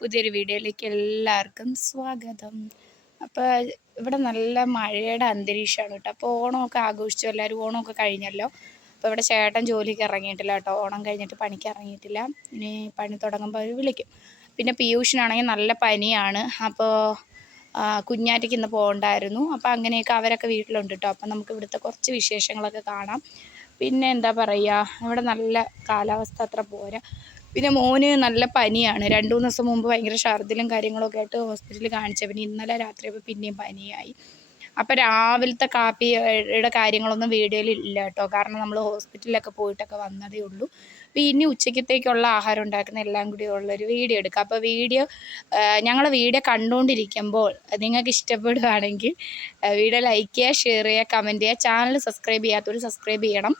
പുതിയൊരു വീഡിയോയിലേക്ക് എല്ലാവർക്കും സ്വാഗതം. അപ്പോൾ ഇവിടെ നല്ല മഴയുടെ അന്തരീക്ഷമാണ് കേട്ടോ. അപ്പോൾ ഓണമൊക്കെ ആഘോഷിച്ചു. എല്ലാവരും ഓണമൊക്കെ കഴിഞ്ഞല്ലോ. അപ്പോൾ ഇവിടെ ചേട്ടൻ ജോലിക്ക് ഇറങ്ങിയിട്ടില്ല കേട്ടോ. ഓണം കഴിഞ്ഞിട്ട് പണിക്ക് ഇറങ്ങിയിട്ടില്ല. ഇനി പണി തുടങ്ങുമ്പോൾ അവർ വിളിക്കും. പിന്നെ പീയൂഷിനാണെങ്കിൽ നല്ല പനിയാണ്. അപ്പോൾ കുഞ്ഞാറ്റയ്ക്ക് ഇന്ന് പോകണ്ടായിരുന്നു. അപ്പോൾ അങ്ങനെയൊക്കെ അവരൊക്കെ വീട്ടിലുണ്ട് കേട്ടോ. അപ്പോൾ നമുക്ക് ഇവിടുത്തെ കുറച്ച് വിശേഷങ്ങളൊക്കെ കാണാം. പിന്നെ എന്താ പറയുക ഇവിടെ നല്ല കാലാവസ്ഥ അത്ര പോരാ. പിന്നെ മോന് നല്ല പനിയാണ്. രണ്ട് മൂന്ന് ദിവസം മുമ്പ് ഭയങ്കര ഛർദിലും കാര്യങ്ങളൊക്കെ ആയിട്ട് ഹോസ്പിറ്റലിൽ കാണിച്ച. പിന്നെ ഇന്നലെ രാത്രിയപ്പോൾ പിന്നെയും പനിയായി. അപ്പോൾ രാവിലത്തെ കാപ്പിയുടെ കാര്യങ്ങളൊന്നും വീഡിയോയിൽ ഇല്ല കേട്ടോ. കാരണം നമ്മൾ ഹോസ്പിറ്റലിലൊക്കെ പോയിട്ടൊക്കെ വന്നതേ ഉള്ളൂ. ഇനി ഉച്ചക്കത്തേക്കുള്ള ആഹാരം ഉണ്ടാക്കുന്ന എല്ലാം കൂടി ഉള്ളൊരു വീഡിയോ എടുക്കാം. അപ്പോൾ വീഡിയോ ഞങ്ങൾ വീഡിയോ കണ്ടുകൊണ്ടിരിക്കുമ്പോൾ നിങ്ങൾക്ക് ഇഷ്ടപ്പെടുകയാണെങ്കിൽ വീഡിയോ ലൈക്ക് ചെയ്യുക ഷെയർ ചെയ്യുക കമന്റ് ചെയ്യുക. ചാനൽ സബ്സ്ക്രൈബ് ചെയ്യാത്തവർ സബ്സ്ക്രൈബ് ചെയ്യണം.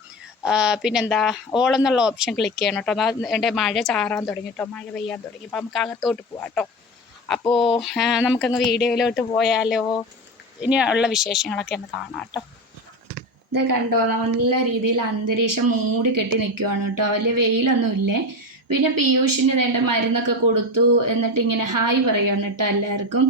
പിന്നെന്താ ഓൾ എന്നുള്ള ഓപ്ഷൻ ക്ലിക്ക് ചെയ്യണം കേട്ടോ. എന്നാൽ എന്റെ മഴ ചാറാൻ തുടങ്ങി കേട്ടോ. മഴ പെയ്യാൻ തുടങ്ങി. അപ്പോൾ നമുക്ക് അകത്തോട്ട് പോവാം കേട്ടോ. അപ്പോൾ നമുക്കങ്ങ് വീഡിയോയിലോട്ട് പോയാലോ? ഇനിയുള്ള വിശേഷങ്ങളൊക്കെ ഒന്ന് കാണാം കേട്ടോ. ഇത് കണ്ടോ? നല്ല രീതിയിൽ അന്തരീക്ഷം മൂടി കെട്ടി നിൽക്കുവാണ് കേട്ടോ. വലിയ വെയിലൊന്നും ഇല്ലേ പിന്നെ പീയൂഷിന് വേണ്ട മരുന്നൊക്കെ കൊടുത്തു. എന്നിട്ട് ഇങ്ങനെ ഹായ് പറയുകയാണ് കേട്ടോ എല്ലാവർക്കും.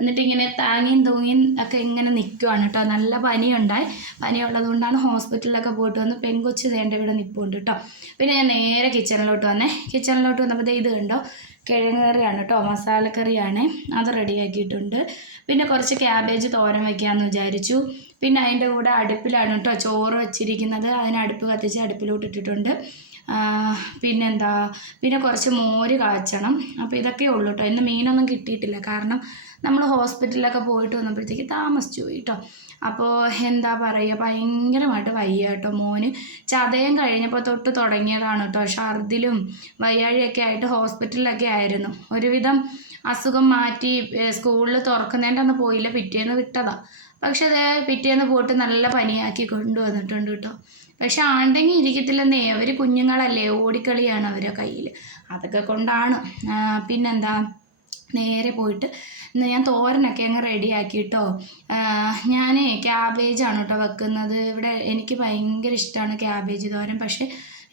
എന്നിട്ട് ഇങ്ങനെ താങ്ങിയും തൂങ്ങിയും ഒക്കെ ഇങ്ങനെ നിൽക്കുവാണ് കേട്ടോ. നല്ല പനിയുണ്ടായി. പനി ഉള്ളതുകൊണ്ടാണ് ഹോസ്പിറ്റലിലൊക്കെ പോയിട്ട് വന്ന് പെങ്കൊച്ച് വേണ്ട ഇവിടെ നിൽപ്പുണ്ട് കേട്ടോ. പിന്നെ ഞാൻ നേരെ കിച്ചണിലോട്ട് വന്നേ. കിച്ചണിലോട്ട് വന്നപ്പോൾ ഇത് കണ്ടോ? കിഴങ്ങ് കറിയാണ് കേട്ടോ. മസാലക്കറിയാണ് അത് റെഡിയാക്കിയിട്ടുണ്ട്. പിന്നെ കുറച്ച് ക്യാബേജ് തോരൻ വയ്ക്കാമെന്ന് വിചാരിച്ചു. പിന്നെ അതിന്റെ കൂടെ അടുപ്പിലാണ് കേട്ടോ ചോറ് വെച്ചിരിക്കുന്നത്. അതിന് അടുപ്പ് കത്തിച്ച് അടുപ്പിലോട്ട് ഇട്ടിട്ടുണ്ട്. പിന്നെന്താ? പിന്നെ കുറച്ച് മോര് കാച്ചണം. അപ്പോൾ ഇതൊക്കെ ഉള്ളൂ കേട്ടോ ഇന്ന് മീനൊന്നും കിട്ടിയിട്ടില്ല. കാരണം നമ്മൾ ഹോസ്പിറ്റലിലൊക്കെ പോയിട്ട് വന്നപ്പോഴത്തേക്ക് താമസിച്ചു പോയി കേട്ടോ അപ്പോൾ എന്താ പറയുക ഭയങ്കരമായിട്ട് വയ്യ കേട്ടോ മോന്. ചതയം കഴിഞ്ഞപ്പോൾ തൊട്ട് തുടങ്ങിയതാണ് കേട്ടോ ഷർദിലും വയ്യാഴിയൊക്കെ ആയിട്ട് ഹോസ്പിറ്റലിലൊക്കെ ആയിരുന്നു. ഒരുവിധം അസുഖം മാറ്റി സ്കൂളിൽ തുറക്കുന്നതിന്റെ അന്ന് പോയില്ല. പിറ്റേന്ന് വിട്ടതാണ് പക്ഷെ അത് പിറ്റേന്ന് പോയിട്ട് നല്ല പനിയാക്കി കൊണ്ടുവന്നിട്ടുണ്ട് കേട്ടോ പക്ഷെ ആണ്ടെങ്കിൽ ഇരിക്കത്തില്ലെന്നേ അവർ കുഞ്ഞുങ്ങളല്ലേ ഓടിക്കളിയാണ് അവരെ കയ്യിൽ അതൊക്കെ കൊണ്ടാണ്. പിന്നെന്താ? നേരെ പോയിട്ട് ഞാൻ തോരനൊക്കെ അങ്ങ് റെഡിയാക്കി കേട്ടോ ഞാൻ ക്യാബേജാണ് കേട്ടോ വെക്കുന്നത്. ഇവിടെ എനിക്ക് ഭയങ്കര ഇഷ്ടമാണ് ക്യാബേജ് തോരൻ. പക്ഷേ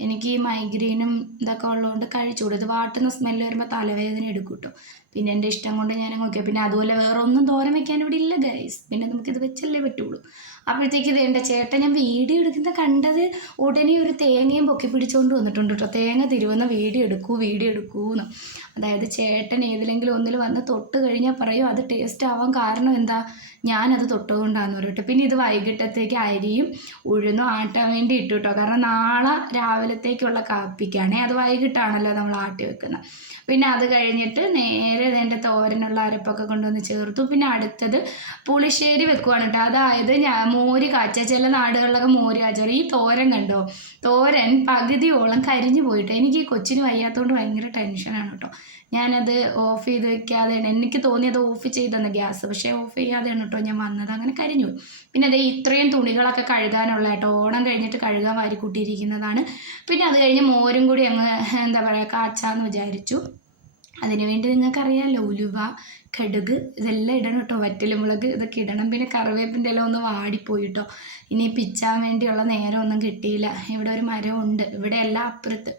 എനിക്ക് ഈ മൈഗ്രെയിനും ഇതൊക്കെ ഉള്ളതുകൊണ്ട് കഴിച്ചുകൂടും ഇത് വാട്ടുന്ന സ്മെല്ല് വരുമ്പോൾ തലവേദന എടുക്കും കേട്ടോ പിന്നെ എന്റെ ഇഷ്ടം കൊണ്ട് ഞാൻ നോക്കിയാൽ പിന്നെ അതുപോലെ വേറെ ഒന്നും തോരൻ വെക്കാൻ ഇവിടെ ഇല്ല ഗൈസ് പിന്നെ നമുക്കിത് വെച്ചല്ലേ പറ്റുള്ളൂ. അപ്പോഴത്തേക്ക് ഇത് എന്റെ ചേട്ടൻ ഞാൻ വീഡിയോ എടുക്കുന്ന കണ്ടത് ഉടനെ ഒരു തേങ്ങയും പൊക്കി പിടിച്ചുകൊണ്ട് വന്നിട്ടുണ്ട് കേട്ടോ. തേങ്ങ തിരുവന്ന വീഡിയോ എടുക്കൂ വീഡിയോ എടുക്കൂന്ന് അതായത് ചേട്ടൻ ഏതിലെങ്കിലും ഒന്നിൽ വന്ന് തൊട്ട് കഴിഞ്ഞാൽ പറയും അത് ടേസ്റ്റ് ആവാൻ കാരണം എന്താ? ഞാനത് തൊട്ടുകൊണ്ടാന്ന് പറയട്ടെ പിന്നെ ഇത് വൈകിട്ടത്തേക്ക് അരിയും ഉഴുന്നും ആട്ടാൻ വേണ്ടി ഇട്ടു കേട്ടോ. കാരണം നാളെ രാവിലത്തേക്കുള്ള കാപ്പിക്കാണേ. അത് വൈകിട്ടാണല്ലോ നമ്മൾ ആട്ടി വെക്കുന്നത് പിന്നെ അത് കഴിഞ്ഞിട്ട് നേരെ എന്റെ തോരനുള്ള അരപ്പൊക്കെ കൊണ്ടുവന്ന് ചേർത്തു. പിന്നെ അടുത്തത് പുളിശ്ശേരി വെക്കുവാണ് കേട്ടോ. അതായത് ഞാൻ മോര് കാച്ച ചില നാടുകളിലൊക്കെ മോര് കാച്ചുക ഈ തോരൻ കണ്ടോ? തോരൻ പകുതിയോളം കരിഞ്ഞു പോയിട്ട് എനിക്ക് ഈ കൊച്ചിന് വയ്യാത്തതുകൊണ്ട് ഭയങ്കര ടെൻഷനാണ് കേട്ടോ ഞാനത് ഓഫ് ചെയ്ത് വെക്കാതെയാണ്. എനിക്ക് തോന്നി അത് ഓഫ് ചെയ്തെന്ന് ഗ്യാസ്. പക്ഷേ ഓഫ് ചെയ്യാതെയാണ് കേട്ടോ ഞാൻ വന്നത്. അങ്ങനെ കരിഞ്ഞു പിന്നെ അതേ ഇത്രയും തുണികളൊക്കെ കഴുകാനുള്ള കേട്ടോ ഓണം കഴിഞ്ഞിട്ട് കഴുകാൻ വാരിക്കൂട്ടിയിരിക്കുന്നതാണ്. പിന്നെ അത് കഴിഞ്ഞ് മോരും കൂടി അങ്ങ് എന്താ പറയുക കാച്ചാന്ന് വിചാരിച്ചു. അതിനുവേണ്ടി നിങ്ങൾക്കറിയാമല്ലോ ഉലുവ കടുക് ഇതെല്ലാം ഇടണം കേട്ടോ. വറ്റൽമുളക് ഇതൊക്കെ ഇടണം. പിന്നെ കറിവേപ്പിന്റെ എല്ലാം ഒന്ന് വാടിപ്പോയി കേട്ടോ ഇനി പിച്ചാൻ വേണ്ടിയുള്ള നേരമൊന്നും കിട്ടിയില്ല. ഇവിടെ ഒരു മരമുണ്ട്. ഇവിടെ എല്ലാം അപ്പുറത്ത്.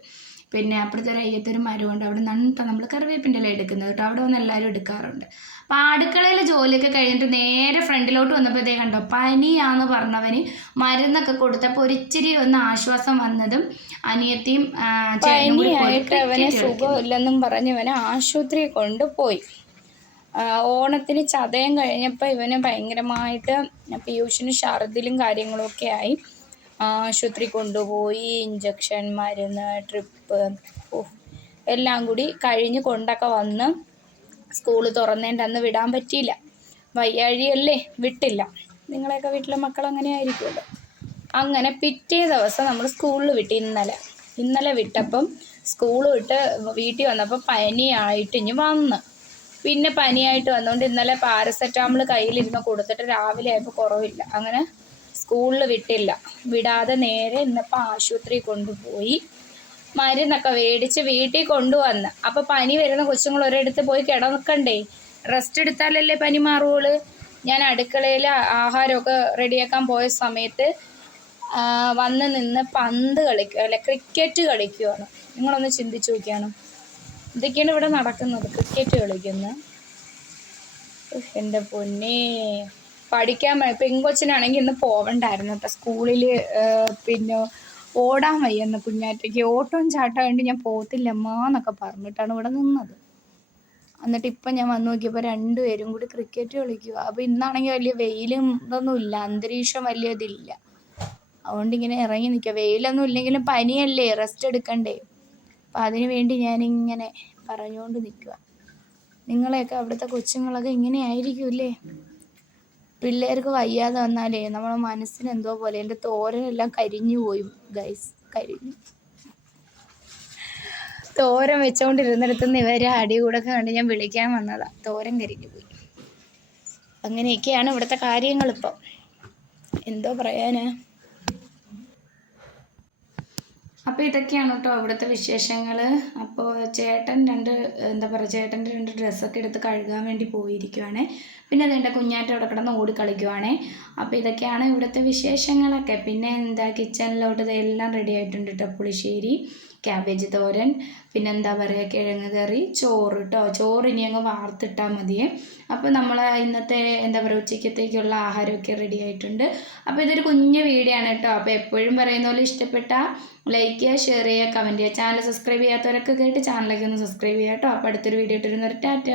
പിന്നെ അപ്പുറത്തെ ഒരു അയ്യത്തൊരു മരമുണ്ട്. അവിടെ നിന്നാണ് നമ്മൾ കറിവേപ്പിന്റെ ഇല എടുക്കുന്നത് കേട്ടോ. അവിടെ വന്ന് എല്ലാവരും എടുക്കാറുണ്ട്. അപ്പോൾ അടുക്കളയിൽ ജോലിയൊക്കെ കഴിഞ്ഞിട്ട് നേരെ ഫ്രണ്ടിലോട്ട് വന്നപ്പോൾ വന്നപ്പോഴത്തേ കണ്ടോ പനിയാന്ന് പറഞ്ഞവന് മരുന്നൊക്കെ കൊടുത്തപ്പോൾ ഒരിച്ചിരി ഒന്ന് ആശ്വാസം വന്നതും അനിയത്തിയും പനിയായിട്ട് അവനെ സുഖമില്ലെന്നും പറഞ്ഞ് ഇവനെ ആശുപത്രി കൊണ്ടുപോയി. ഓണത്തിന് ചതയം കഴിഞ്ഞപ്പോൾ ഇവന് ഭയങ്കരമായിട്ട് പീയൂഷിന് ഛർദിലും കാര്യങ്ങളൊക്കെ ആയി. ആശുപത്രി കൊണ്ടുപോയി ഇഞ്ചക്ഷൻ മരുന്ന് ട്രിപ്പ് എല്ലാം കൂടി കഴിഞ്ഞ് കൊണ്ടൊക്കെ വന്ന് സ്കൂൾ തുറന്നേന്റെ അന്ന് വിടാൻ പറ്റിയില്ല. വയ്യാഴിയല്ലേ വിട്ടില്ല. നിങ്ങളെയൊക്കെ വീട്ടിലെ മക്കൾ അങ്ങനെ ആയിരിക്കുമല്ലോ. അങ്ങനെ പിറ്റേ ദിവസം നമ്മൾ സ്കൂളിൽ വിട്ട് ഇന്നലെ. ഇന്നലെ വിട്ടപ്പം സ്കൂൾ വിട്ട് വീട്ടിൽ വന്നപ്പോൾ പനിയായിട്ട് ഇനി വന്ന്. പിന്നെ പനിയായിട്ട് വന്നുകൊണ്ട് ഇന്നലെ പാരസെറ്റാമോൾ കയ്യിലിരുന്ന് കൊടുത്തിട്ട് രാവിലെ ആയപ്പോൾ കുറവില്ല. അങ്ങനെ സ്കൂളിൽ വിട്ടില്ല. വിടാതെ നേരെ ഇന്നിപ്പോൾ ആശുപത്രി കൊണ്ടുപോയി. മരുന്നൊക്കെ മേടിച്ച് വീട്ടിൽ കൊണ്ടുവന്ന്. അപ്പോൾ പനി വരുന്ന കൊച്ചുങ്ങൾ ഒരിടത്ത് പോയി കിടക്കണ്ടേ? റെസ്റ്റ് എടുത്താലല്ലേ പനി മാറുള്ളൂ? ഞാൻ അടുക്കളയിൽ ആഹാരമൊക്കെ റെഡിയാക്കാൻ പോയ സമയത്ത് വന്ന് നിന്ന് പന്ത് കളിക്കുക അല്ലെ ക്രിക്കറ്റ് കളിക്കുകയാണ് നിങ്ങളൊന്ന് ചിന്തിച്ചു നോക്കിയാണ്? ഇതൊക്കെയാണ് ഇവിടെ നടക്കുന്നത്. ക്രിക്കറ്റ് കളിക്കുന്നത്. എന്റെ പൊന്നേ. പഠിക്കാൻ. പെങ്കൊച്ചിനാണെങ്കിൽ ഇന്ന് പോവണ്ടായിരുന്നു. കേട്ടോ സ്കൂളിൽ പിന്നെ ഓടാൻ വയ്യ എന്ന കുഞ്ഞാറ്റയ്ക്ക്. ഓട്ടവും ചാട്ടം കണ്ട് ഞാൻ എന്നൊക്കെ പറഞ്ഞിട്ടാണ് ഇവിടെ നിന്നത്. എന്നിട്ട് ഇപ്പം ഞാൻ വന്നു നോക്കിയപ്പോൾ രണ്ടുപേരും കൂടി ക്രിക്കറ്റ് കളിക്കുക അപ്പോൾ ഇന്നാണെങ്കിൽ വലിയ വെയിലും ഇതൊന്നും ഇല്ല. അന്തരീക്ഷം വലിയ ഇതില്ല. അതുകൊണ്ട് ഇങ്ങനെ ഇറങ്ങി നിൽക്കുക വെയിലൊന്നും ഇല്ലെങ്കിലും പനിയല്ലേ റെസ്റ്റ് എടുക്കണ്ടേ. അപ്പം അതിന് വേണ്ടി ഞാനിങ്ങനെ പറഞ്ഞുകൊണ്ട് നിൽക്കുക നിങ്ങളെയൊക്കെ അവിടുത്തെ കൊച്ചുങ്ങളൊക്കെ ഇങ്ങനെ ആയിരിക്കുമല്ലേ പിള്ളേർക്ക് വയ്യാതെ വന്നാലേ നമ്മളെ മനസ്സിന് എന്തോ പോലെ എന്റെ തോരനെല്ലാം കരിഞ്ഞു പോയി ഗൈസ് കരിഞ്ഞു. തോരൻ വെച്ചോണ്ടിരുന്നിടത്തുനിന്ന് ഇവരെ അടി കൂടൊക്കെ കണ്ട് ഞാൻ വിളിക്കാൻ വന്നതാ. തോരൻ കരിഞ്ഞു പോയി. അങ്ങനെയൊക്കെയാണ് ഇവിടുത്തെ കാര്യങ്ങളിപ്പം. എന്തോ പറയാനാ? അപ്പോൾ ഇതൊക്കെയാണ് കേട്ടോ അവിടുത്തെ വിശേഷങ്ങൾ അപ്പോൾ ചേട്ടൻ രണ്ട് എന്താ പറയുക ചേട്ടന്റെ രണ്ട് ഡ്രസ്സൊക്കെ എടുത്ത് കഴുകാൻ വേണ്ടി പോയിരിക്കുവാണ്. പിന്നെ അതെന്റെ കുഞ്ഞാറ്റ അവിടെ കിടന്ന് ഓടിക്കളിക്കുവാണേ അപ്പോൾ ഇതൊക്കെയാണ് ഇവിടുത്തെ വിശേഷങ്ങളൊക്കെ. പിന്നെ എന്താ കിച്ചണിലോട്ട് ഇതെല്ലാം റെഡി ആയിട്ടുണ്ട് കേട്ടോ പുളിശ്ശേരി ക്യാബേജ് തോരൻ പിന്നെ എന്താ പറയുക കിഴങ്ങ് കറി ചോറ് കേട്ടോ ചോറ് ഇനി അങ്ങ് വാർത്തിട്ടാൽ മതിയേ. അപ്പോൾ നമ്മൾ ഇന്നത്തെ എന്താ പറയുക ഉച്ചയ്ക്കത്തേക്കുള്ള ആഹാരമൊക്കെ റെഡി ആയിട്ടുണ്ട്. അപ്പോൾ ഇതൊരു കുഞ്ഞു വീഡിയോ ആണ് കേട്ടോ അപ്പോൾ എപ്പോഴും പറയുന്ന പോലെ ഇഷ്ടപ്പെട്ട ലൈക്ക് ചെയ്യുക ഷെയർ ചെയ്യുക കമന്റ് ചെയ്യുക. ചാനൽ സബ്സ്ക്രൈബ് ചെയ്യാത്തവരൊക്കെ കേട്ട് ചാനലൊക്കെ ഒന്ന് സബ്സ്ക്രൈബ് ചെയ്യുക കേട്ടോ അപ്പോൾ അടുത്തൊരു വീഡിയോ ഇട്ടിരുന്നൊരു ടാറ്റ.